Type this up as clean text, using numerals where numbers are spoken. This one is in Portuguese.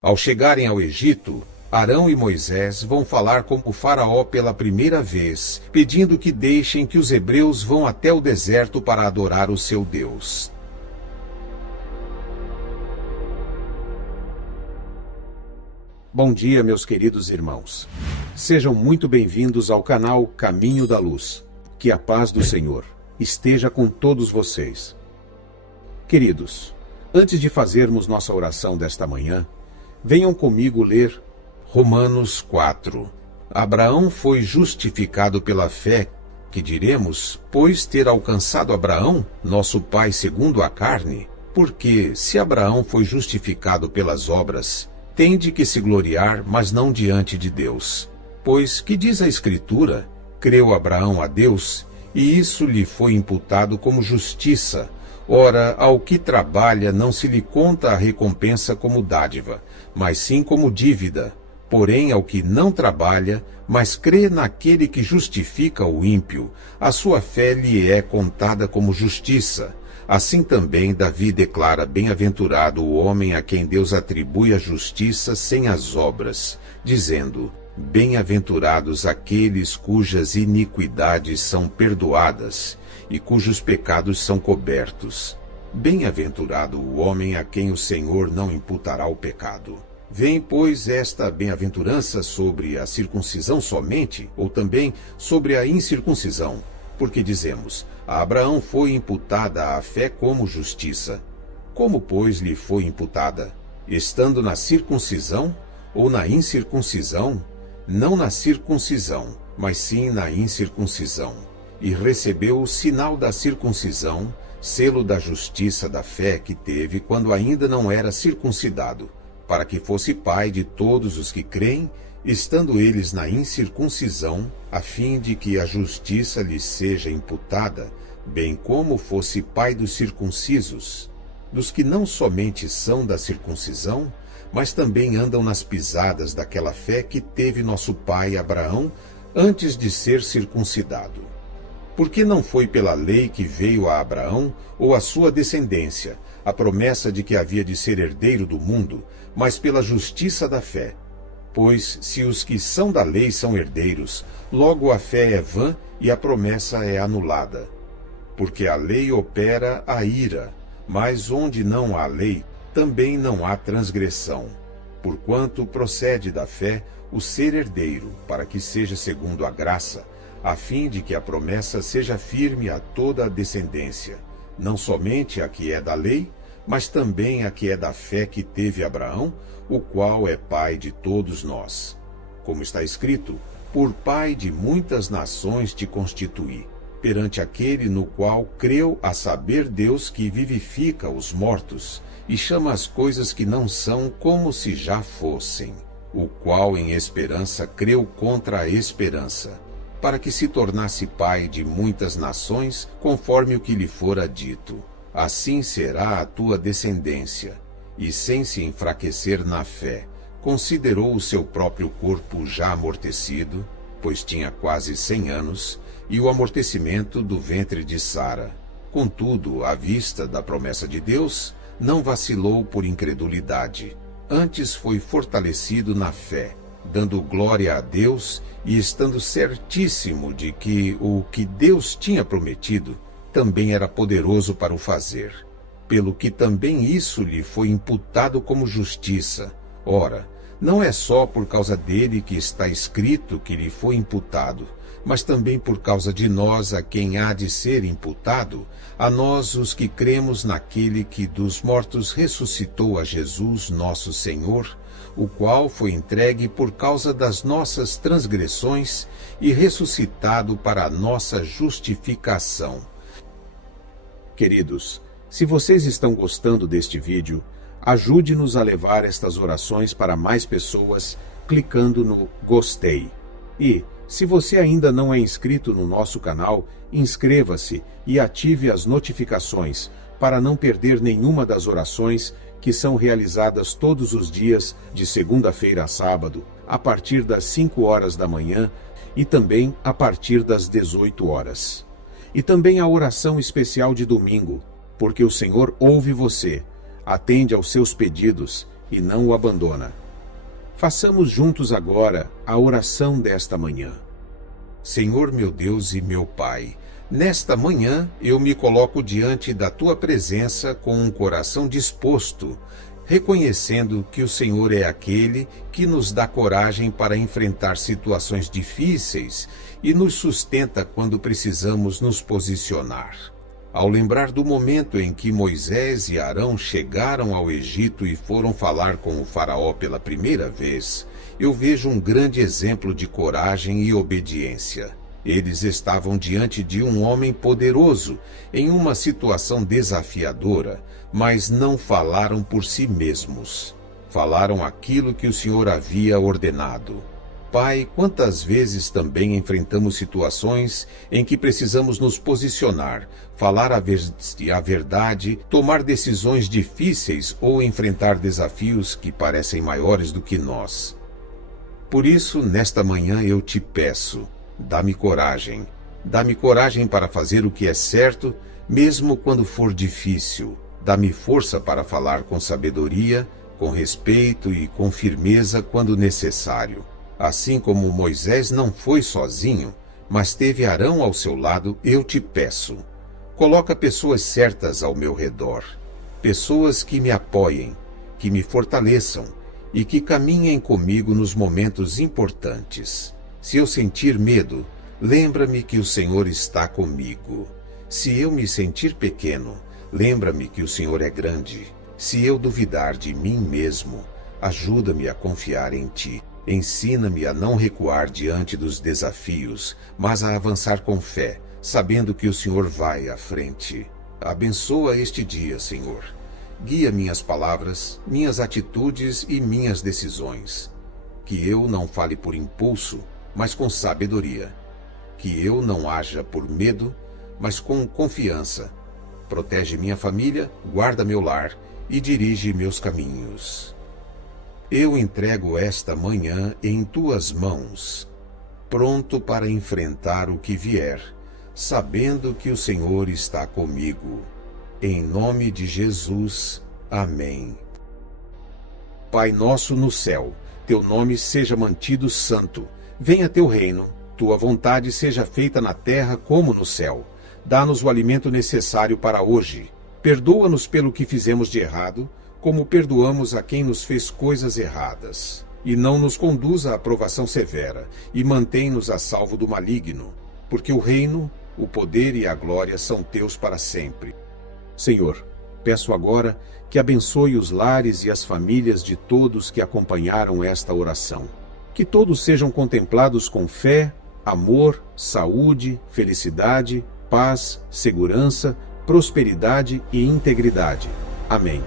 Ao chegarem ao Egito, Arão e Moisés vão falar com o faraó pela primeira vez, pedindo que deixem que os hebreus vão até o deserto para adorar o seu Deus. Bom dia, meus queridos irmãos. Sejam muito bem-vindos ao canal Caminho da Luz. Que a paz do Senhor esteja com todos vocês. Queridos, antes de fazermos nossa oração desta manhã, venham comigo ler Romanos 4. Abraão foi justificado pela fé, que diremos, pois ter alcançado Abraão, nosso pai segundo a carne, porque se Abraão foi justificado pelas obras, tem de que se gloriar, mas não diante de Deus. Pois, que diz a Escritura, creu Abraão a Deus, e isso lhe foi imputado como justiça. Ora, ao que trabalha não se lhe conta a recompensa como dádiva, mas sim como dívida. Porém, ao que não trabalha, mas crê naquele que justifica o ímpio, a sua fé lhe é contada como justiça. Assim também Davi declara bem-aventurado o homem a quem Deus atribui a justiça sem as obras, dizendo, bem-aventurados aqueles cujas iniquidades são perdoadas e cujos pecados são cobertos. Bem-aventurado o homem a quem o Senhor não imputará o pecado. Vem, pois, esta bem-aventurança sobre a circuncisão somente, ou também sobre a incircuncisão? Porque dizemos, a Abraão foi imputada a fé como justiça. Como, pois, lhe foi imputada? Estando na circuncisão ou na incircuncisão? Não na circuncisão, mas sim na incircuncisão. E recebeu o sinal da circuncisão, selo da justiça da fé que teve quando ainda não era circuncidado, para que fosse pai de todos os que creem, estando eles na incircuncisão, a fim de que a justiça lhes seja imputada, bem como fosse pai dos circuncisos, dos que não somente são da circuncisão, mas também andam nas pisadas daquela fé que teve nosso pai Abraão antes de ser circuncidado. Porque não foi pela lei que veio a Abraão ou a sua descendência, a promessa de que havia de ser herdeiro do mundo, mas pela justiça da fé. Pois, se os que são da lei são herdeiros, logo a fé é vã e a promessa é anulada. Porque a lei opera a ira, mas onde não há lei, também não há transgressão. Porquanto procede da fé o ser herdeiro, para que seja segundo a graça, a fim de que a promessa seja firme a toda a descendência, não somente a que é da lei, mas também a que é da fé que teve Abraão, o qual é pai de todos nós. Como está escrito, por pai de muitas nações te constituí, perante aquele no qual creu, a saber Deus que vivifica os mortos, e chama as coisas que não são como se já fossem, o qual em esperança creu contra a esperança, para que se tornasse pai de muitas nações, conforme o que lhe fora dito. Assim será a tua descendência. E sem se enfraquecer na fé, considerou o seu próprio corpo já amortecido, pois tinha quase 100 anos, e o amortecimento do ventre de Sara. Contudo, à vista da promessa de Deus, não vacilou por incredulidade. Antes foi fortalecido na fé, dando glória a Deus e estando certíssimo de que o que Deus tinha prometido também era poderoso para o fazer, pelo que também isso lhe foi imputado como justiça. Ora, não é só por causa dele que está escrito que lhe foi imputado, mas também por causa de nós a quem há de ser imputado, a nós os que cremos naquele que dos mortos ressuscitou a Jesus, nosso Senhor, o qual foi entregue por causa das nossas transgressões e ressuscitado para a nossa justificação. Queridos, se vocês estão gostando deste vídeo, ajude-nos a levar estas orações para mais pessoas clicando no gostei. E, se você ainda não é inscrito no nosso canal, inscreva-se e ative as notificações para não perder nenhuma das orações que são realizadas todos os dias de segunda-feira a sábado, a partir das 5 horas da manhã e também a partir das 18 horas. E também a oração especial de domingo, porque o Senhor ouve você, atende aos seus pedidos e não o abandona. Façamos juntos agora a oração desta manhã. Senhor meu Deus e meu Pai, nesta manhã eu me coloco diante da Tua presença com um coração disposto, reconhecendo que o Senhor é aquele que nos dá coragem para enfrentar situações difíceis e nos sustenta quando precisamos nos posicionar. Ao lembrar do momento em que Moisés e Arão chegaram ao Egito e foram falar com o faraó pela primeira vez, eu vejo um grande exemplo de coragem e obediência. Eles estavam diante de um homem poderoso, em uma situação desafiadora, mas não falaram por si mesmos. Falaram aquilo que o Senhor havia ordenado. Pai, quantas vezes também enfrentamos situações em que precisamos nos posicionar, falar a verdade, tomar decisões difíceis ou enfrentar desafios que parecem maiores do que nós. Por isso, nesta manhã eu te peço, dá-me coragem. Dá-me coragem para fazer o que é certo, mesmo quando for difícil. Dá-me força para falar com sabedoria, com respeito e com firmeza quando necessário. Assim como Moisés não foi sozinho, mas teve Arão ao seu lado, eu te peço. Coloca pessoas certas ao meu redor. Pessoas que me apoiem, que me fortaleçam e que caminhem comigo nos momentos importantes. Se eu sentir medo, lembra-me que o Senhor está comigo. Se eu me sentir pequeno, lembra-me que o Senhor é grande. Se eu duvidar de mim mesmo, ajuda-me a confiar em ti. Ensina-me a não recuar diante dos desafios, mas a avançar com fé, sabendo que o Senhor vai à frente. Abençoa este dia, Senhor. Guia minhas palavras, minhas atitudes e minhas decisões. Que eu não fale por impulso, mas com sabedoria. Que eu não haja por medo, mas com confiança. Protege minha família, guarda meu lar e dirige meus caminhos. Eu entrego esta manhã em tuas mãos, pronto para enfrentar o que vier, sabendo que o Senhor está comigo. Em nome de Jesus. Amém. Pai nosso no céu, teu nome seja mantido santo. Venha teu reino, tua vontade seja feita na terra como no céu. Dá-nos o alimento necessário para hoje. Perdoa-nos pelo que fizemos de errado, como perdoamos a quem nos fez coisas erradas. E não nos conduza à provação severa, e mantém-nos a salvo do maligno, porque o reino, o poder e a glória são teus para sempre. Senhor, peço agora que abençoe os lares e as famílias de todos que acompanharam esta oração. Que todos sejam contemplados com fé, amor, saúde, felicidade, paz, segurança, prosperidade e integridade. Amém.